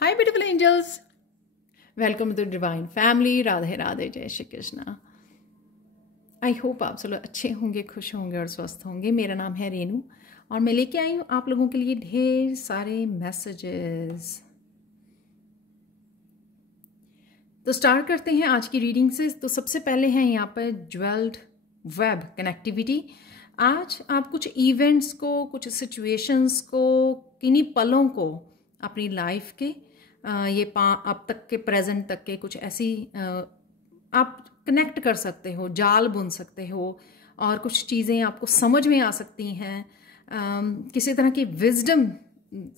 Hi beautiful angels, welcome to divine family. Radhe Radhe, जय Shri Krishna. I hope आप सब लोग अच्छे होंगे, खुश होंगे और स्वस्थ होंगे। मेरा नाम है रेनू और मैं लेके आई हूँ आप लोगों के लिए ढेर सारे मैसेजेस। तो स्टार्ट करते हैं आज की रीडिंग से। तो सबसे पहले है यहाँ पर ज्वेल्ड वेब कनेक्टिविटी। आज आप कुछ इवेंट्स को, कुछ सिचुएशंस को, किन्हीं पलों को अपनी लाइफ के ये अब तक के प्रेजेंट तक के कुछ ऐसी आप कनेक्ट कर सकते हो, जाल बुन सकते हो और कुछ चीज़ें आपको समझ में आ सकती हैं। किसी तरह की विजडम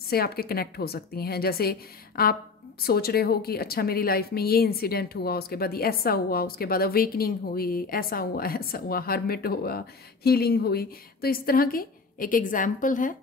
से आपके कनेक्ट हो सकती हैं। जैसे आप सोच रहे हो कि अच्छा मेरी लाइफ में ये इंसिडेंट हुआ, उसके बाद ये ऐसा हुआ, उसके बाद अवेकनिंग हुई, ऐसा हुआ, हर्मिट हुआ, हीलिंग हुई। तो इस तरह की एक एग्जाम्पल है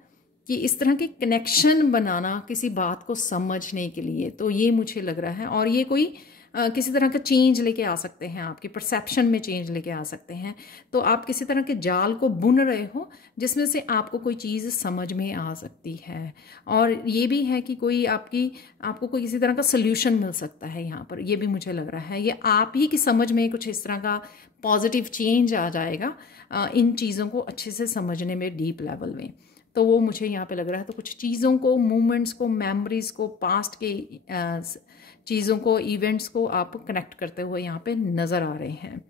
कि इस तरह के कनेक्शन बनाना किसी बात को समझने के लिए। तो ये मुझे लग रहा है और ये कोई किसी तरह का चेंज लेके आ सकते हैं, आपकी परसेप्शन में चेंज लेके आ सकते हैं। तो आप किसी तरह के जाल को बुन रहे हो जिसमें से आपको कोई चीज़ समझ में आ सकती है। और ये भी है कि कोई आपको कोई किसी तरह का सोल्यूशन मिल सकता है यहाँ पर। ये भी मुझे लग रहा है ये आप ही की समझ में कुछ इस तरह का पॉजिटिव चेंज आ जाएगा इन चीज़ों को अच्छे से समझने में, डीप लेवल में। तो वो मुझे यहाँ पे लग रहा है। तो कुछ चीज़ों को, मोमेंट्स को, मेमोरीज को, पास्ट के चीज़ों को, इवेंट्स को आप कनेक्ट करते हुए यहाँ पे नज़र आ रहे हैं।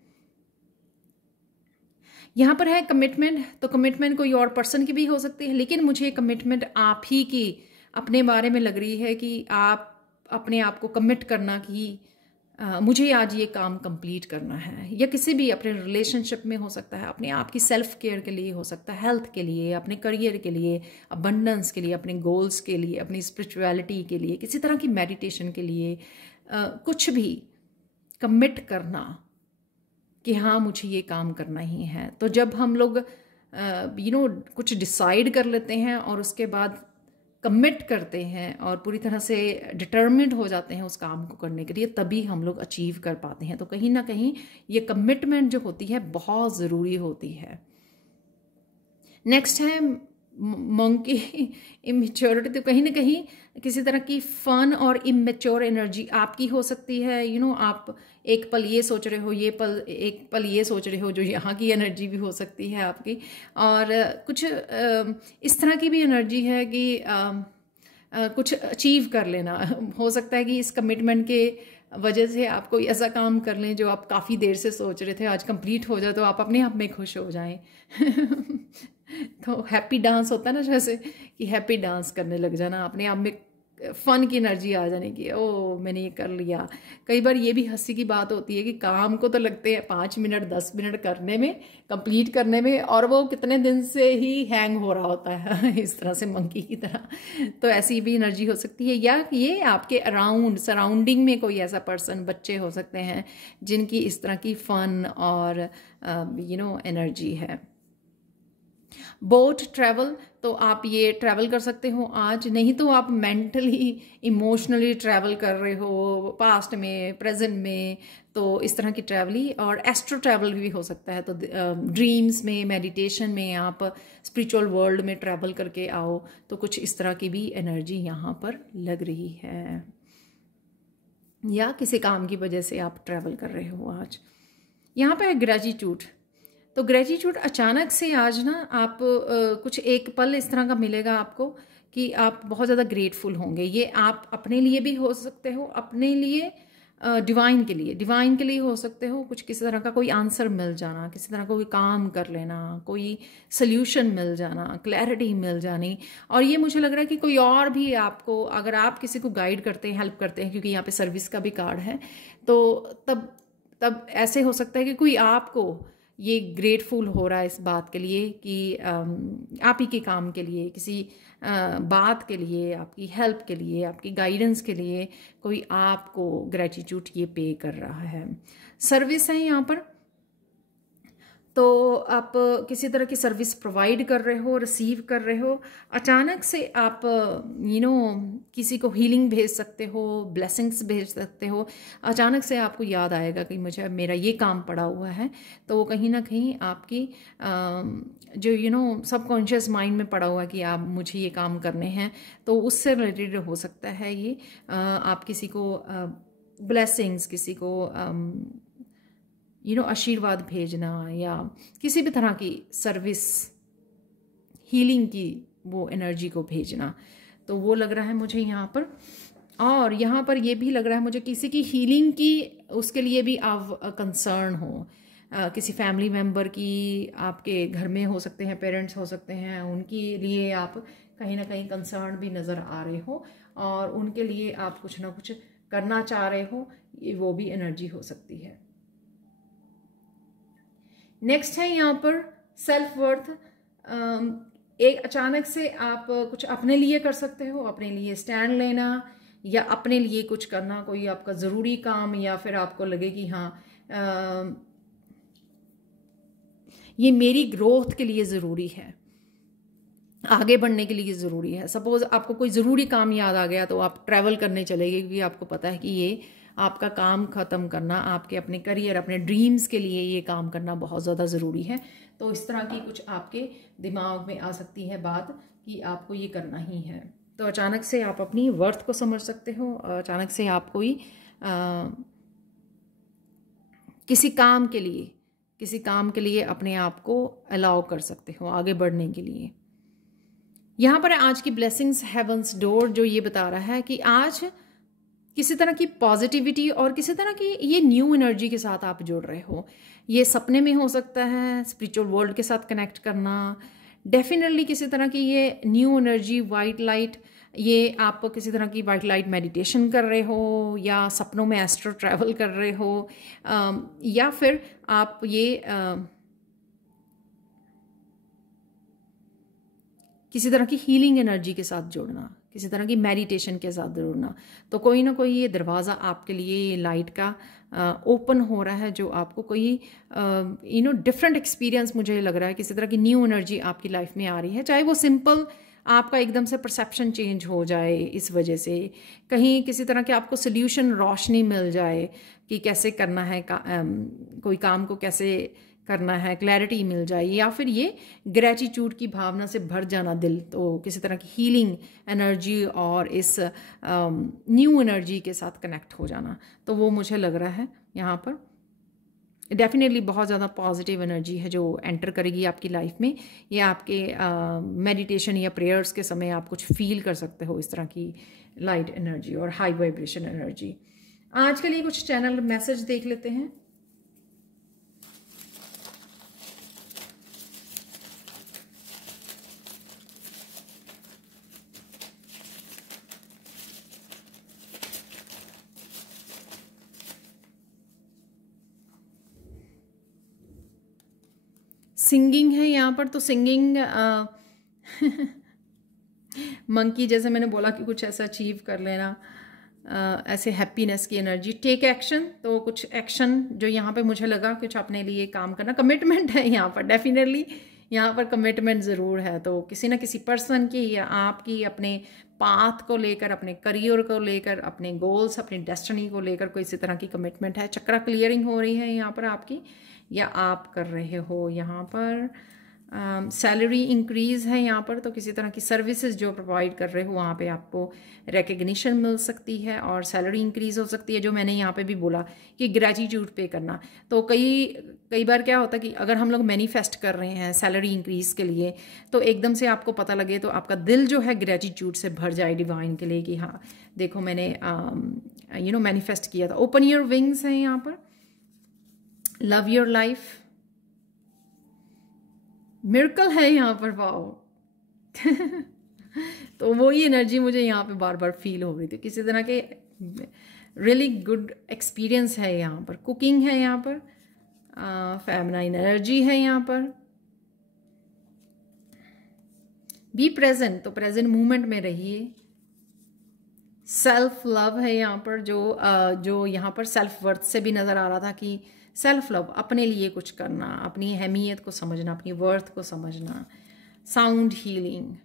यहाँ पर है कमिटमेंट। तो कमिटमेंट कोई और पर्सन की भी हो सकती है, लेकिन मुझे कमिटमेंट आप ही की अपने बारे में लग रही है कि आप अपने आप को कमिट करना कि मुझे आज ये काम कंप्लीट करना है। या किसी भी अपने रिलेशनशिप में हो सकता है, अपने आप की सेल्फ केयर के लिए हो सकता है, हेल्थ के लिए, अपने करियर के लिए, अबंडेंस के लिए, अपने गोल्स के लिए, अपनी स्पिरिचुअलिटी के लिए, किसी तरह की मेडिटेशन के लिए, कुछ भी कमिट करना कि हाँ मुझे ये काम करना ही है। तो जब हम लोग कुछ डिसाइड कर लेते हैं और उसके बाद कमिट करते हैं और पूरी तरह से डिटर्मिन्ड हो जाते हैं उस काम को करने के लिए, तभी हम लोग अचीव कर पाते हैं। तो कहीं ना कहीं ये कमिटमेंट जो होती है बहुत ज़रूरी होती है। नेक्स्ट है मंकी इमेच्योरिटी। तो कहीं ना कहीं किसी तरह की फन और इमेच्योर एनर्जी आपकी हो सकती है। आप एक पल ये सोच रहे हो, एक पल ये सोच रहे हो, जो यहाँ की एनर्जी भी हो सकती है आपकी। और कुछ इस तरह की भी एनर्जी है कि कुछ अचीव कर लेना। हो सकता है कि इस कमिटमेंट के वजह से आप कोई ऐसा काम कर लें जो आप काफ़ी देर से सोच रहे थे, आज कंप्लीट हो जाए तो आप अपने आप में खुश हो जाएं। तो हैप्पी डांस होता है ना, जैसे कि हैप्पी डांस करने लग जाना, अपने आप में फन की एनर्जी आ जाने की, ओ मैंने ये कर लिया। कई बार ये भी हंसी की बात होती है कि काम को तो लगते हैं 5 मिनट 10 मिनट करने में, कंप्लीट करने में, और वो कितने दिन से ही हैंग हो रहा होता है इस तरह से, मंकी की तरह। तो ऐसी भी एनर्जी हो सकती है। या ये आपके अराउंड सराउंडिंग में कोई ऐसा पर्सन, बच्चे हो सकते हैं जिनकी इस तरह की फन और एनर्जी है। बोट ट्रैवल, तो आप ये ट्रैवल कर सकते हो आज, नहीं तो आप मेंटली इमोशनली ट्रैवल कर रहे हो पास्ट में, प्रेजेंट में। तो इस तरह की ट्रैवली और एस्ट्रो ट्रैवल भी हो सकता है। तो ड्रीम्स में, मेडिटेशन में, आप स्पिरिचुअल वर्ल्ड में ट्रैवल करके आओ। तो कुछ इस तरह की भी एनर्जी यहाँ पर लग रही है। या किसी काम की वजह से आप ट्रैवल कर रहे हो आज। यहाँ पे है ग्रेटिट्यूड। तो ग्रेटिट्यूड अचानक से आज ना आप कुछ एक पल इस तरह का मिलेगा आपको कि आप बहुत ज़्यादा ग्रेटफुल होंगे। ये आप अपने लिए भी हो सकते हो, अपने लिए, डिवाइन के लिए हो सकते हो। कुछ किसी तरह का कोई आंसर मिल जाना, किसी तरह का कोई काम कर लेना, कोई सल्यूशन मिल जाना, क्लैरिटी मिल जानी। और ये मुझे लग रहा है कि कोई और भी आपको, अगर आप किसी को गाइड करते हैं, हेल्प करते हैं, क्योंकि यहाँ पे सर्विस का भी कार्ड है, तो तब ऐसे हो सकता है कि कोई आपको ये ग्रेटफुल हो रहा है इस बात के लिए कि आप ही के काम के लिए, किसी बात के लिए, आपकी हेल्प के लिए, आपकी गाइडेंस के लिए कोई आपको ग्रेटिट्यूड ये पे कर रहा है। सर्विस है यहाँ पर। तो आप किसी तरह की सर्विस प्रोवाइड कर रहे हो, रिसीव कर रहे हो, अचानक से आप किसी को हीलिंग भेज सकते हो, ब्लेसिंग्स भेज सकते हो। अचानक से आपको याद आएगा कि मुझे मेरा ये काम पड़ा हुआ है, तो वो कहीं ना कहीं आपकी जो सबकॉन्शियस माइंड में पड़ा हुआ है कि आप मुझे ये काम करने हैं, तो उससे रिलेटेड हो सकता है ये। आप किसी को ब्लेसिंग्स, किसी को आशीर्वाद भेजना, या किसी भी तरह की सर्विस, हीलिंग की वो एनर्जी को भेजना, तो वो लग रहा है मुझे यहाँ पर। और यहाँ पर ये भी लग रहा है मुझे किसी की हीलिंग की, उसके लिए भी आप कंसर्न हो। किसी फैमिली मेम्बर की, आपके घर में हो सकते हैं, पेरेंट्स हो सकते हैं, उनके लिए आप कहीं ना कहीं कंसर्न भी नज़र आ रहे हो, और उनके लिए आप कुछ ना कुछ करना चाह रहे हो, वो भी एनर्जी हो सकती है। नेक्स्ट है यहाँ पर सेल्फ वर्थ। एक अचानक से आप कुछ अपने लिए कर सकते हो, अपने लिए स्टैंड लेना, या अपने लिए कुछ करना, कोई आपका ज़रूरी काम, या फिर आपको लगे कि हाँ ये मेरी ग्रोथ के लिए ज़रूरी है, आगे बढ़ने के लिए ज़रूरी है। सपोज़ आपको कोई ज़रूरी काम याद आ गया, तो आप ट्रैवल करने चले गए, क्योंकि आपको पता है कि ये आपका काम ख़त्म करना, आपके अपने करियर, अपने ड्रीम्स के लिए ये काम करना बहुत ज़्यादा ज़रूरी है। तो इस तरह की कुछ आपके दिमाग में आ सकती है बात कि आपको ये करना ही है। तो अचानक से आप अपनी वर्थ को समझ सकते हो, अचानक से आप कोई किसी काम के लिए अपने आप को अलाउ कर सकते हो आगे बढ़ने के लिए। यहाँ पर आज की ब्लेसिंग्स हेवंस डोर जो ये बता रहा है कि आज किसी तरह की पॉजिटिविटी और किसी तरह की ये न्यू एनर्जी के साथ आप जुड़ रहे हो। ये सपने में हो सकता है, स्पिरिचुअल वर्ल्ड के साथ कनेक्ट करना, डेफिनेटली किसी तरह की ये न्यू एनर्जी, वाइट लाइट, ये आप किसी तरह की वाइट लाइट मेडिटेशन कर रहे हो, या सपनों में एस्ट्रो ट्रैवल कर रहे हो, या फिर आप ये किसी तरह की हीलिंग एनर्जी के साथ जुड़ना, किसी तरह की मेडिटेशन के साथ जुड़ना। तो कोई ना कोई ये दरवाज़ा आपके लिए लाइट का ओपन हो रहा है, जो आपको कोई डिफरेंट एक्सपीरियंस, मुझे लग रहा है किसी तरह की न्यू एनर्जी आपकी लाइफ में आ रही है। चाहे वो सिंपल आपका एकदम से परसेप्शन चेंज हो जाए, इस वजह से कहीं किसी तरह के आपको सोल्यूशन, रोशनी मिल जाए कि कैसे करना है, कोई काम को कैसे करना है, क्लैरिटी मिल जाए, या फिर ये ग्रेटिट्यूड की भावना से भर जाना दिल, तो किसी तरह की हीलिंग एनर्जी और इस न्यू एनर्जी के साथ कनेक्ट हो जाना। तो वो मुझे लग रहा है यहाँ पर डेफिनेटली बहुत ज़्यादा पॉजिटिव एनर्जी है जो एंटर करेगी आपकी लाइफ में। ये आपके मेडिटेशन या प्रेयर्स के समय आप कुछ फील कर सकते हो इस तरह की लाइट एनर्जी और हाई वाइब्रेशन एनर्जी। आज के लिए कुछ चैनल मैसेज देख लेते हैं। सिंगिंग है यहाँ पर, तो सिंगिंग मंकी, जैसे मैंने बोला कि कुछ ऐसा अचीव कर लेना, ऐसे हैप्पीनेस की एनर्जी, टेक एक्शन, तो कुछ एक्शन जो यहाँ पे मुझे लगा कुछ अपने लिए काम करना, कमिटमेंट है यहाँ पर, डेफिनेटली यहाँ पर कमिटमेंट ज़रूर है। तो किसी ना किसी पर्सन की या आपकी अपने पाथ को लेकर, अपने करियर को लेकर, अपने गोल्स, अपनी डेस्टिनी को लेकर कोई इसी तरह की कमिटमेंट है। चक्रा क्लियरिंग हो रही है यहाँ पर आपकी, या आप कर रहे हो यहाँ पर। सैलरी इंक्रीज़ है यहाँ पर, तो किसी तरह की सर्विसेज जो प्रोवाइड कर रहे हो वहाँ पे आपको रिकग्निशन मिल सकती है और सैलरी इंक्रीज़ हो सकती है। जो मैंने यहाँ पे भी बोला कि ग्रेटिट्यूड पे करना, तो कई बार क्या होता है कि अगर हम लोग मैनिफेस्ट कर रहे हैं सैलरी इंक्रीज़ के लिए, तो एकदम से आपको पता लगे तो आपका दिल जो है ग्रेटिट्यूड से भर जाए डिवाइन के लिए कि हाँ देखो मैंने मैनिफेस्ट किया था। ओपन योर विंग्स है यहाँ पर, लव योर लाइफ, मिरेकल है यहाँ पर, वाओ तो वही एनर्जी मुझे यहाँ पे बार बार फील हो रही थी, किसी तरह के रियली गुड एक्सपीरियंस है यहाँ पर। कुकिंग है यहाँ पर, फेमिनाइन एनर्जी है यहाँ पर, बी प्रेजेंट, तो प्रेजेंट मूवमेंट में रहिए। सेल्फ लव है यहाँ पर, जो यहाँ पर सेल्फ वर्थ से भी नज़र आ रहा था कि सेल्फ लव, अपने लिए कुछ करना, अपनी अहमियत को समझना, अपनी वर्थ को समझना, साउंड हीलिंग।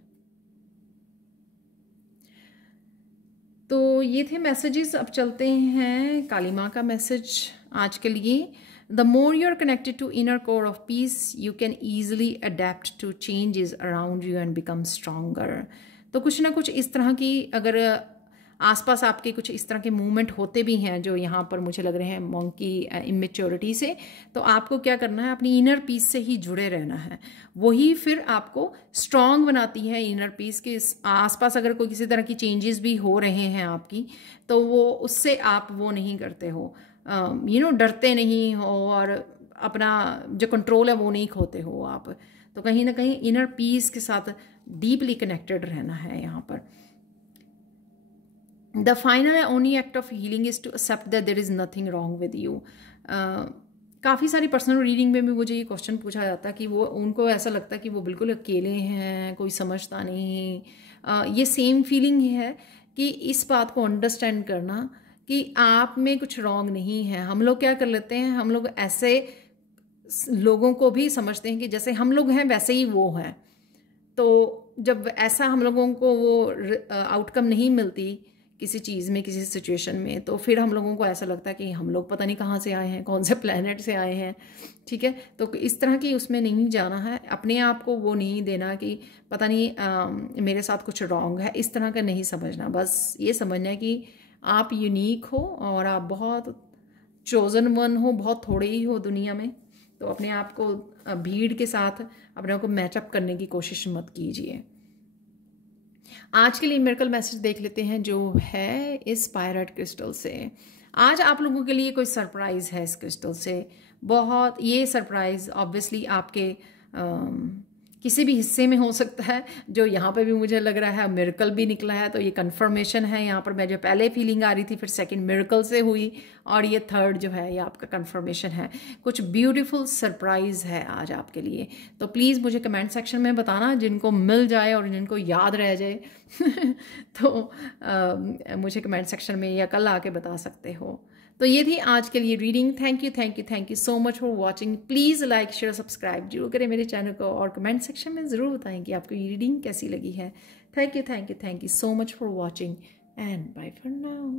तो ये थे मैसेजेस। अब चलते हैं काली माँ का मैसेज आज के लिए। The more you are connected to inner core of peace you can easily adapt to changes around you and become stronger. तो कुछ ना कुछ इस तरह की अगर आसपास आपके कुछ इस तरह के मूवमेंट होते भी हैं जो यहाँ पर मुझे लग रहे हैं मॉन्क की इमेच्योरिटी से, तो आपको क्या करना है, अपनी इनर पीस से ही जुड़े रहना है। वही फिर आपको स्ट्रॉन्ग बनाती है इनर पीस के। आसपास अगर कोई किसी तरह की चेंजेस भी हो रहे हैं आपकी, तो वो उससे आप वो नहीं करते हो, डरते नहीं हो और अपना जो कंट्रोल है वो नहीं खोते हो आप। तो कहीं ना कहीं इनर पीस के साथ डीपली कनेक्टेड रहना है यहाँ पर। The final and only act of healing is to accept that there is nothing wrong with you. काफ़ी सारी पर्सनल रीडिंग में भी मुझे ये क्वेश्चन पूछा जाता है कि वो उनको ऐसा लगता है कि वो बिल्कुल अकेले हैं, कोई समझता नहीं। ये सेम फीलिंग है कि इस बात को अंडरस्टैंड करना कि आप में कुछ रॉन्ग नहीं है। हम लोग क्या कर लेते हैं, हम लोग ऐसे लोगों को भी समझते हैं कि जैसे हम लोग हैं वैसे ही वो हैं। तो जब ऐसा हम लोगों को वो आउटकम नहीं मिलती किसी चीज़ में, किसी सिचुएशन में, तो फिर हम लोगों को ऐसा लगता है कि हम लोग पता नहीं कहाँ से आए हैं, कौन से प्लेनेट से आए हैं। ठीक है, तो इस तरह की उसमें नहीं जाना है, अपने आप को वो नहीं देना कि पता नहीं मेरे साथ कुछ रॉन्ग है, इस तरह का नहीं समझना। बस ये समझना है कि आप यूनिक हो और आप बहुत चोजन वन हो, बहुत थोड़े ही हो दुनिया में। तो अपने आप को भीड़ के साथ अपने आप को मैचअप करने की कोशिश मत कीजिए। आज के लिए मिरेकल मैसेज देख लेते हैं जो है इस स्पायराइट क्रिस्टल से। आज आप लोगों के लिए कोई सरप्राइज है इस क्रिस्टल से। बहुत ये सरप्राइज ऑब्वियसली आपके किसी भी हिस्से में हो सकता है। जो यहाँ पे भी मुझे लग रहा है मिरेकल भी निकला है, तो ये कंफर्मेशन है। यहाँ पर मैं जो पहले फीलिंग आ रही थी, फिर सेकंड मिरेकल से हुई, और ये थर्ड जो है ये आपका कंफर्मेशन है। कुछ ब्यूटीफुल सरप्राइज है आज आपके लिए। तो प्लीज़ मुझे कमेंट सेक्शन में बताना, जिनको मिल जाए और जिनको याद रह जाए तो मुझे कमेंट सेक्शन में या कल आके बता सकते हो। तो ये थी आज के लिए reading. Thank you so much for watching. Please like share subscribe जरूर करें मेरे चैनल को, और कमेंट सेक्शन में ज़रूर बताएं कि आपको ये रीडिंग कैसी लगी है। Thank you so much for watching and bye for now.